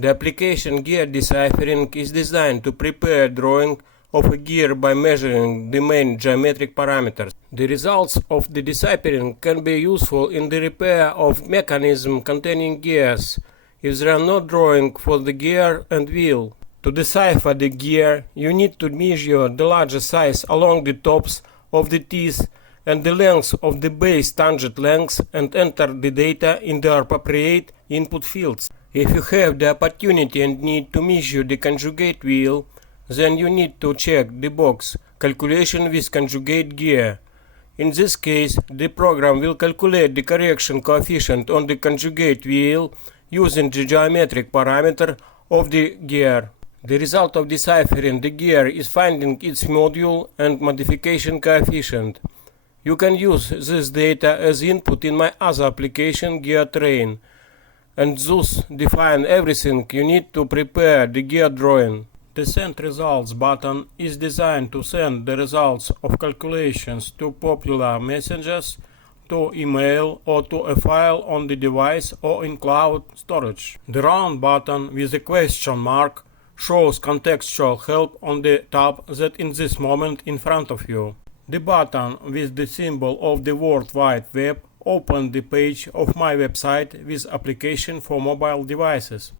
The application Gear Deciphering is designed to prepare a drawing of a gear by measuring the main geometric parameters. The results of the deciphering can be useful in the repair of mechanisms containing gears if there are no drawings for the gear and wheel. To decipher the gear, you need to measure the larger size along the tops of the teeth and the length of the base tangent length and enter the data in the appropriate input fields. If you have the opportunity and need to measure the conjugate wheel, then you need to check the box Calculation with conjugate gear. In this case, the program will calculate the correction coefficient on the conjugate wheel using the geometric parameter of the gear. The result of deciphering the gear is finding its module and modification coefficient. You can use this data as input in my other application, Gear Train, and thus define everything you need to prepare the gear drawing. The Send Results button is designed to send the results of calculations to popular messages, to email, or to a file on the device or in cloud storage. The round button with a question mark shows contextual help on the tab that in this moment in front of you. The button with the symbol of the World Wide Web opens the page of my website with application for mobile devices.